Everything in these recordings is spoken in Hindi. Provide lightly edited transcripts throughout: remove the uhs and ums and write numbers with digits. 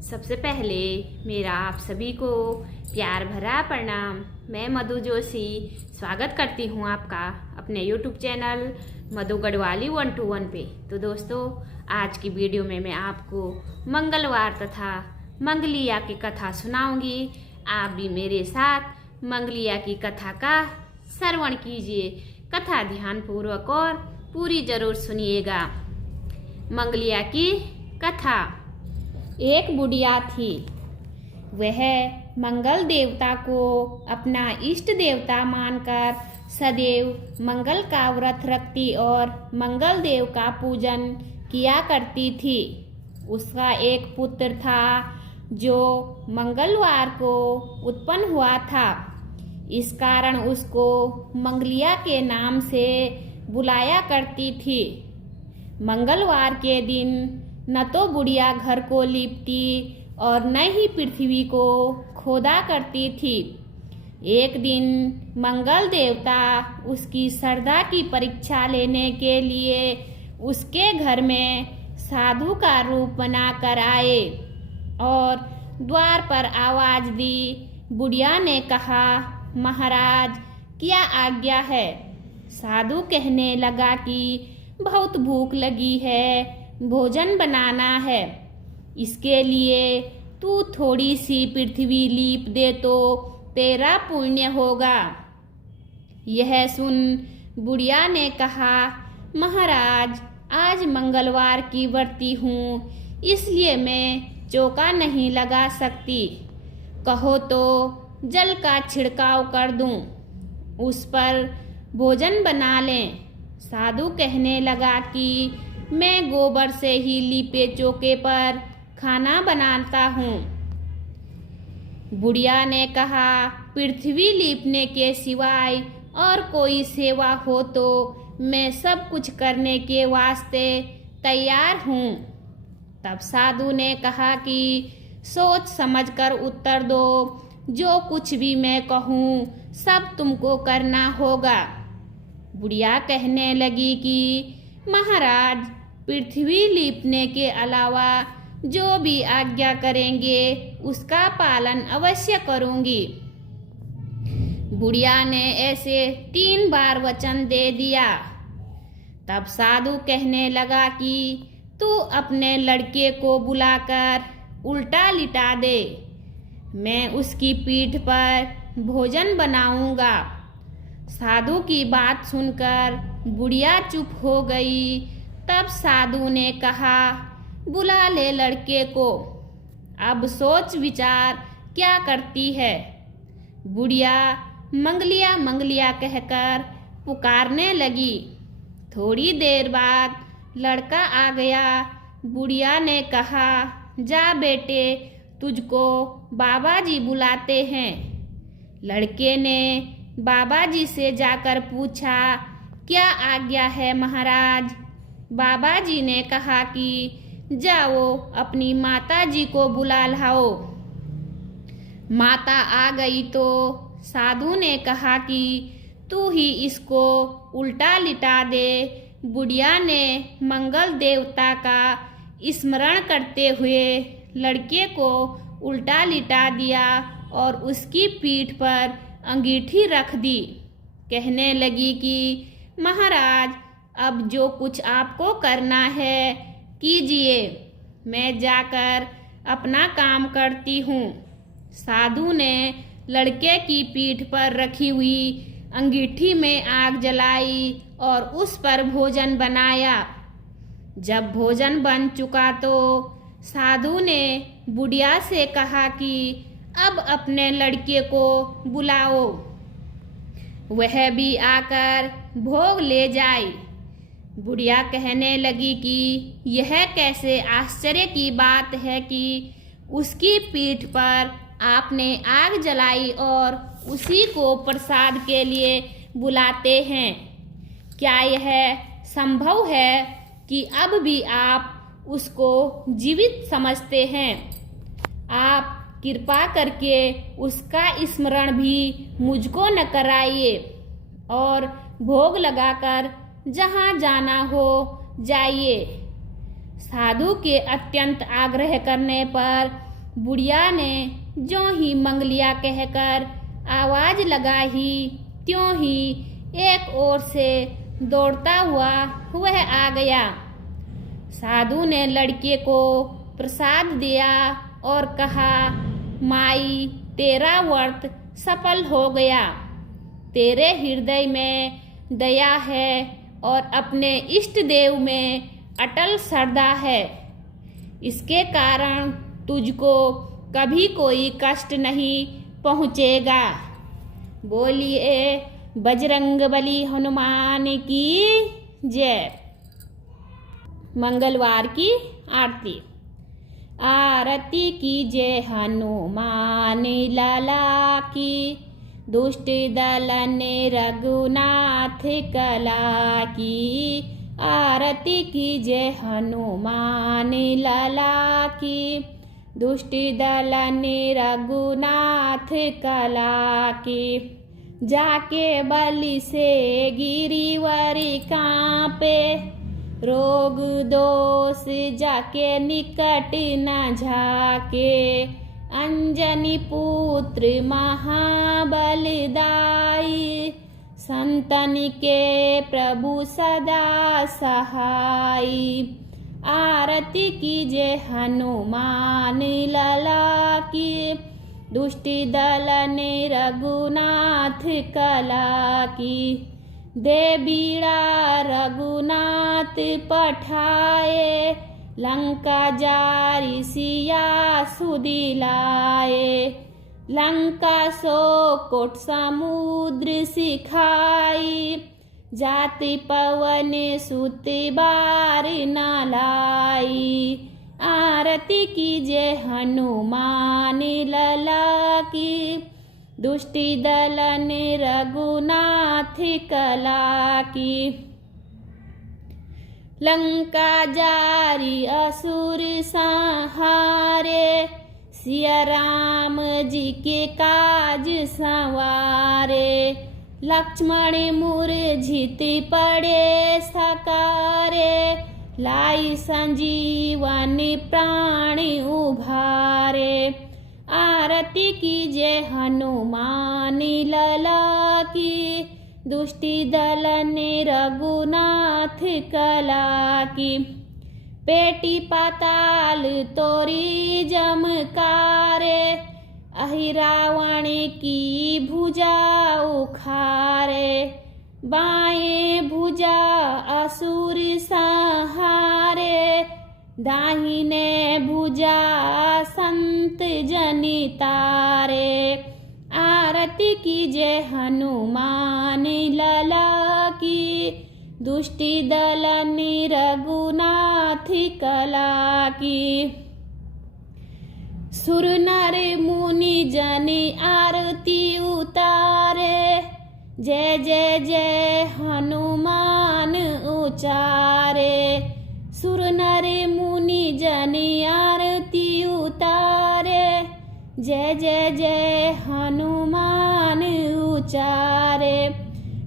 सबसे पहले मेरा आप सभी को प्यार भरा प्रणाम। मैं मधु जोशी स्वागत करती हूँ आपका अपने YouTube चैनल मधु गढ़वाली 121 पे। तो दोस्तों, आज की वीडियो में मैं आपको मंगलवार तथा मंगलिया की कथा सुनाऊंगी। आप भी मेरे साथ मंगलिया की कथा का श्रवण कीजिए। कथा ध्यानपूर्वक और पूरी जरूर सुनिएगा। मंगलिया की कथा। एक बुढ़िया थी। वह मंगल देवता को अपना इष्ट देवता मानकर सदैव मंगल का व्रत रखती और मंगल देव का पूजन किया करती थी। उसका एक पुत्र था जो मंगलवार को उत्पन्न हुआ था। इस कारण उसको मंगलिया के नाम से बुलाया करती थी। मंगलवार के दिन न तो बुढ़िया घर को लीपती और न ही पृथ्वी को खोदा करती थी। एक दिन मंगल देवता उसकी श्रद्धा की परीक्षा लेने के लिए उसके घर में साधु का रूप बनाकर आए और द्वार पर आवाज दी। बुढ़िया ने कहा, महाराज क्या आज्ञा है? साधु कहने लगा कि बहुत भूख लगी है, भोजन बनाना है। इसके लिए तू थोड़ी सी पृथ्वी लीप दे तो तेरा पुण्य होगा। यह सुन बुढ़िया ने कहा, महाराज आज मंगलवार की व्रती हूँ, इसलिए मैं चौका नहीं लगा सकती। कहो तो जल का छिड़काव कर दूं, उस पर भोजन बना लें। साधु कहने लगा कि मैं गोबर से ही लीपे चौके पर खाना बनाता हूँ। बुढ़िया ने कहा, पृथ्वी लीपने के सिवाय और कोई सेवा हो तो मैं सब कुछ करने के वास्ते तैयार हूँ। तब साधु ने कहा कि सोच समझकर उत्तर दो, जो कुछ भी मैं कहूँ सब तुमको करना होगा। बुढ़िया कहने लगी कि महाराज पृथ्वी लीपने के अलावा जो भी आज्ञा करेंगे उसका पालन अवश्य करूंगी। बुढ़िया ने ऐसे 3 बार वचन दे दिया। तब साधु कहने लगा कि तू अपने लड़के को बुलाकर उल्टा लिटा दे, मैं उसकी पीठ पर भोजन बनाऊंगा। साधु की बात सुनकर बुढ़िया चुप हो गई। तब साधु ने कहा, बुला ले लड़के को, अब सोच विचार क्या करती है। बुढ़िया मंगलिया मंगलिया कहकर पुकारने लगी। थोड़ी देर बाद लड़का आ गया। बुढ़िया ने कहा, जा बेटे, तुझको बाबा जी बुलाते हैं। लड़के ने बाबा जी से जाकर पूछा, क्या आज्ञा है महाराज? बाबा जी ने कहा कि जाओ अपनी माता जी को बुला लाओ। माता आ गई तो साधु ने कहा कि तू ही इसको उल्टा लिटा दे। बुढ़िया ने मंगल देवता का स्मरण करते हुए लड़के को उल्टा लिटा दिया और उसकी पीठ पर अंगीठी रख दी। कहने लगी कि महाराज अब जो कुछ आपको करना है कीजिए, मैं जाकर अपना काम करती हूँ। साधु ने लड़के की पीठ पर रखी हुई अंगीठी में आग जलाई और उस पर भोजन बनाया। जब भोजन बन चुका तो साधु ने बुढ़िया से कहा कि अब अपने लड़के को बुलाओ, वह भी आकर भोग ले जाए। बुढ़िया कहने लगी कि यह कैसे आश्चर्य की बात है कि उसकी पीठ पर आपने आग जलाई और उसी को प्रसाद के लिए बुलाते हैं। क्या यह संभव है कि अब भी आप उसको जीवित समझते हैं? आप कृपा करके उसका स्मरण भी मुझको न कराइए और भोग लगाकर जहाँ जाना हो जाइए। साधु के अत्यंत आग्रह करने पर बुढ़िया ने ज्यों ही मंगलिया कहकर आवाज लगाई त्यों ही एक ओर से दौड़ता हुआ वह आ गया। साधु ने लड़के को प्रसाद दिया और कहा, माई तेरा व्रत सफल हो गया। तेरे हृदय में दया है और अपने इष्ट देव में अटल श्रद्धा है। इसके कारण तुझको कभी कोई कष्ट नहीं पहुँचेगा। बोलिए बजरंगबली हनुमान की जय। मंगलवार की आरती। आरती कीजिए हनुमान लाला की, दुष्ट दलन रघुनाथ कला की। आरती कीजिए हनुमान लाला की, दुष्ट दलन रघुनाथ कला की। जाके बलि से गिरिवर कांपे, रोग दोष जाके निकट न झाके। अंजनी पुत्र महाबलदाई, संतन के प्रभु सदा सहाई। आरती कीजिए हनुमान लला की, दुष्टि दलन रघुनाथ कला की। दे बीड़ा रघुनाथ पठाए, लंका जारी सिया सुदिलाए। लंका सो कोट समुद्र सिखाई, जाति पवन सुत बार न लाई। आरती कीजिए हनुमान लला की, दुष्टि दलन रघुनाथ कला की। लंका जारी असुर संहारे, सिया राम जी के काज संवारे। लक्ष्मण मूर्छित पड़े सकारे, लाई संजीवन प्राण उभारे। आरती कीजिए हनुमान लला की, दुष्टि दलन रघुनाथ कला की। पेटी पाताल तोरी जमकारे, अहि रावण की भुजा उखारे। बाएं भुजा असुर संहारे, दाहिने भुजा संत जन तारे। आरती कीजिए हनुमान लला की, दुष्टि दलन रघुनाथ कला की। सुर नर मुनि जन आरती उतारे, जय जय जय हनुमान उचारे। सुर नर मुनि जन आरती उतारे, जय जय जय हनुमान उचारे।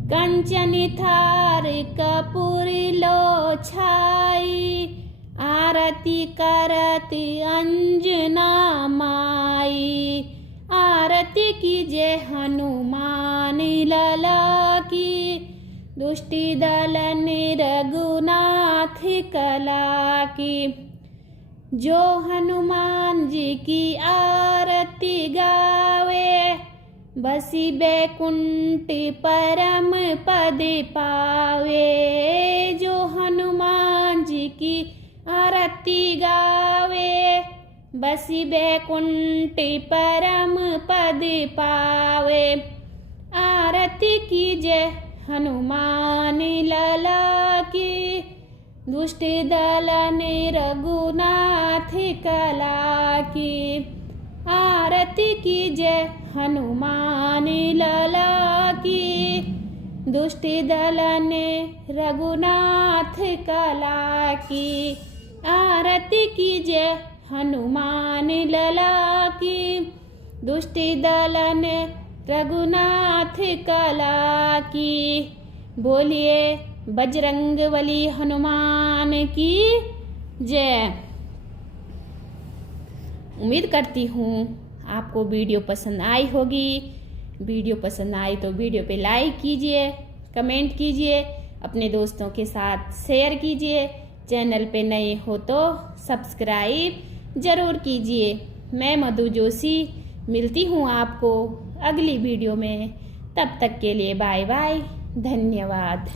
कंचन थार कपूर लो छाई, आरती करत अंजना माई। आरती कीजिए हनुमान लला की, दुष्टि दलन रघुनाथ कला की। जो हनुमान जी की आरती गावे, बसी बैकुंठ परम पद पावे। जो हनुमान जी की आरती गावे, बसी बैकुंठ परम पद पावे। आरती कीजिए हनुमान लला की, दुष्ट दलन रघुनाथ कला की। आरती कीजिए हनुमान लला की, दुष्ट दलन रघुनाथ कला की। आरती कीजिए हनुमान लला की, दुष्ट दलन रघुनाथ कला की। बोलिए बजरंगबली हनुमान की जय। उम्मीद करती हूँ आपको वीडियो पसंद आई होगी। वीडियो पसंद आई तो वीडियो पे लाइक कीजिए, कमेंट कीजिए, अपने दोस्तों के साथ शेयर कीजिए। चैनल पे नए हो तो सब्सक्राइब ज़रूर कीजिए। मैं मधु जोशी मिलती हूँ आपको अगली वीडियो में। तब तक के लिए बाय बाय, धन्यवाद।